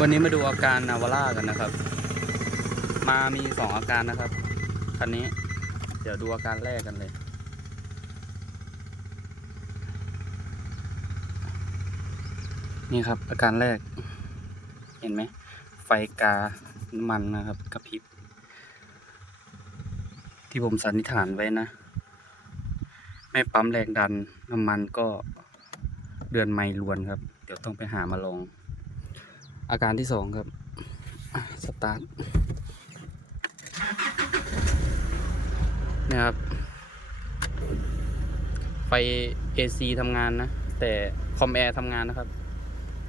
วันนี้มาดูอาการนาวาร่ากันนะครับ มามีสองอาการนะครับ คันนี้ เดี๋ยวดูอาการแรกกันเลย นี่ครับ อาการแรก เห็นไหม ไฟกาน้ำมันนะครับกระพริบ ที่ผมสันนิษฐานไว้นะ ไม่ปั๊มแรงดันน้ำมันก็เดือนไมลวนครับ เดี๋ยวต้องไปหามาลอง อาการที่สองครับสตาร์ทนะครับ ไฟ AC ทำงานนะ แต่คอมแอร์ทำงานนะครับ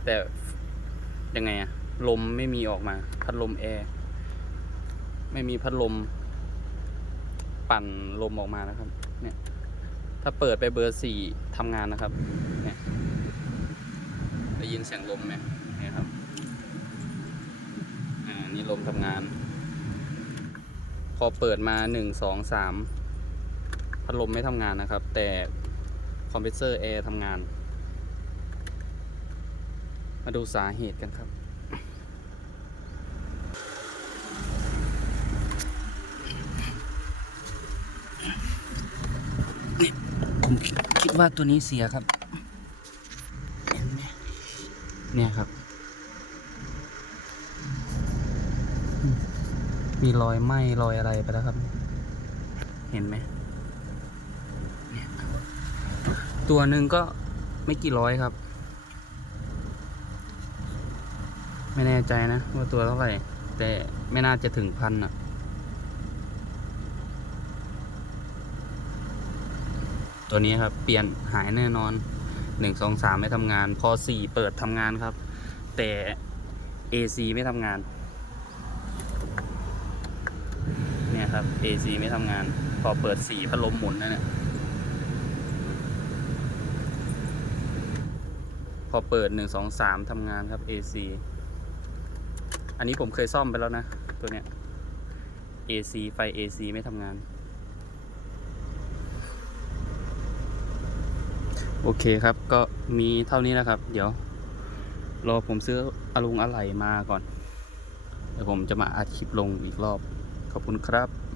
แต่ยังไงอะลมไม่มีออกมา พัดลมแอร์ ไม่มีพัดลม ปั่นลมออกมานะครับ เนี่ย ถ้าเปิดไปเบอร์สี่ทำงานนะครับ เนี่ย ได้ยินเสียงลมไหมเนี่ยครับ นี่ลมทำงาน พอเปิดมาหนึ่งสองสามพัดลมไม่ทำงานนะครับ แต่คอมเพรสเซอร์แอร์ทำงาน มาดูสาเหตุกันครับผมคิดว่าตัวนี้เสียครับเห็นไหมเนี่ยครับ มีรอยไหม้รอยอะไรไปแล้วครับ เห็นไหมตัวหนึ่งก็ไม่กี่ร้อยครับ ไม่แน่ใจนะว่าตัวเท่าไหร่ แต่ไม่น่าจะถึงพันอะตัวนี้ครับ เปลี่ยนหายแน่นอนหนึ่งสองสามไม่ทำงาน พอสี่เปิดทำงานครับ แต่ AC ไม่ทำงาน เนี่ยครับ AC ไม่ทำงาน พอเปิดสีพัดลมหมุนนะเนี่ยพอเปิดหนึ่งสองสามทำงานครับ AC อันนี้ผมเคยซ่อมไปแล้วนะ ตัวเนี้ย AC ไฟ AC ไม่ทำงาน โอเคครับก็มีเท่านี้นะครับ เดี๋ยว รอผมซื้ออลุงอะไหล่มาก่อน เดี๋ยวผมจะมาอัดคลิปลงอีกรอบ ขอบคุณครับ